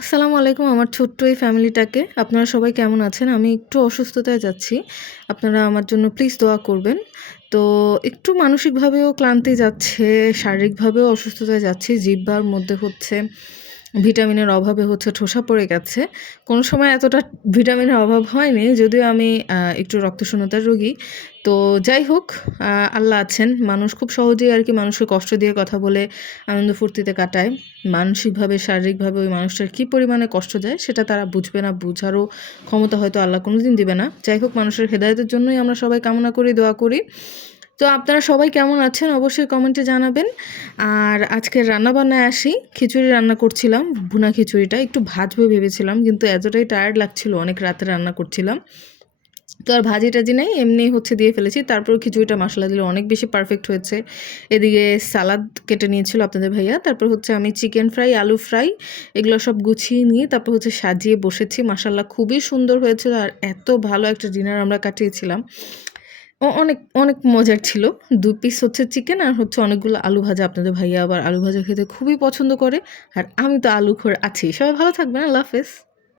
আসসালামু আলাইকুম আমার ছোট্ট এই ফ্যামিলিটাকে। আপনারা সবাই কেমন আছেন? আমি একটু অসুস্থতায় যাচ্ছি। আপনারা আমার জন্য প্লিজ দোয়া করবেন। তো একটু মানসিকভাবেও ক্লান্তি যাচ্ছে, শারীরিকভাবেও অসুস্থতায় যাচ্ছি। জিহ্বার মধ্যে হচ্ছে ভিটামিনের অভাবে হচ্ছে ঠোসা পড়ে গেছে। কোনো সময় এতটা ভিটামিনের অভাব হয়নি, যদিও আমি একটু রক্তশূন্যতার রোগী। তো যাই হোক, আল্লাহ আছেন। মানুষ খুব সহজেই আরকি মানুষকে কষ্ট দিয়ে কথা বলে আনন্দ ফুর্তিতে কাটায়। মানসিকভাবে, শারীরিকভাবে ওই মানুষটার কী পরিমাণে কষ্ট যায় সেটা তারা বুঝবে না, বুঝারও ক্ষমতা হয়তো আল্লাহ কোনোদিন দিবে না। যাই হোক, মানুষের হেদায়েতের জন্যই আমরা সবাই কামনা করি, দোয়া করি। তো আপনারা সবাই কেমন আছেন অবশ্যই কমেন্টে জানাবেন। আর আজকের রান্নাবান্নায় আসি। খিচুড়ি রান্না করছিলাম, ভুনা খিচুড়িটা একটু ভাজবো ভেবেছিলাম, কিন্তু এতটাই টায়ার্ড লাগছিল, অনেক রাতে রান্না করছিলাম। তো আর ভাজি-টাজি নাই, এমনি হচ্ছে দিয়ে ফেলেছি। তারপরেও খিচুড়িটা মাশাআল্লাহ দিলে অনেক বেশি পারফেক্ট হয়েছে। এদিকে সালাদ কেটে নিয়েছিল আপনাদের ভাইয়া। তারপর হচ্ছে আমি চিকেন ফ্রাই, আলু ফ্রাই এগুলো সব গুছিয়ে নিয়ে তারপর হচ্ছে সাজিয়ে বসেছি। মাশাআল্লাহ খুবই সুন্দর হয়েছিল আর এত ভালো একটা ডিনার আমরা কাটিয়েছিলাম। অনেক, অনেক মজার ছিল। ২ পিস হচ্ছে চিকেন আর হচ্ছে অনেকগুলো আলু ভাজা। আপনাদের ভাইয়া আবার আলু ভাজা খেতে খুবই পছন্দ করে। আর আমি তো আলুখোর আছি। সবাই ভালো থাকবেন। আল্লাহ হাফেজ।